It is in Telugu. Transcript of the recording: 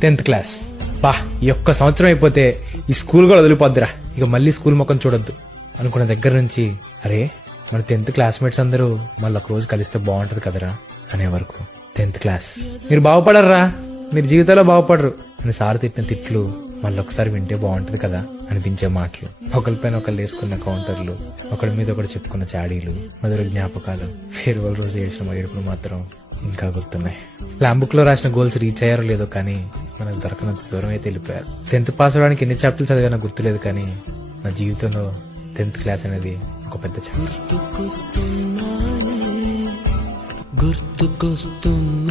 10th class. బా, ఈ ఒక్క సంవత్సరం అయిపోతే ఈ స్కూల్ కూడా వదిలిపోద్దిరా, ఇక మళ్ళీ స్కూల్ ముఖం చూడొద్దు అనుకున్న దగ్గర నుంచి అరే మన 10th క్లాస్మేట్స్ అందరూ మళ్ళీ ఒక రోజు కలిస్తే బాగుంటది కదరా అనే వరకు 10th క్లాస్. మీరు బాగుపడర్రా, మీరు జీవితంలో బాగుపడరు అని సార్ తిట్టిన తిట్లు మళ్ళొకసారి వింటే బాగుంటది కదా అనిపించే మాటలు, ఒకరిపైన ఒకళ్ళు వేసుకున్న కౌంటర్లు, ఒకరి మీద ఒకటి చెప్పుకున్న చాడీలు, మధుర జ్ఞాపకాలు, ఫేర్వెల్ రోజు ఏడ్చిన ఏడుపులు మాత్రం ఇంకా గుర్తున్నాయి. స్లామ్ బుక్ లో రాసిన గోల్స్ రీచ్ అయ్యారో లేదో కానీ మనకు దొరకనంత దూరం అయితే వెళ్ళిపోయారు. 10th పాస్ అవడానికి ఎన్ని చాప్టర్లు చదివానో గుర్తులేదు, కానీ నా జీవితంలో 10th క్లాస్ అనేది ఒక పెద్ద చాప్టర్. గుర్తుకొస్తున్నాయి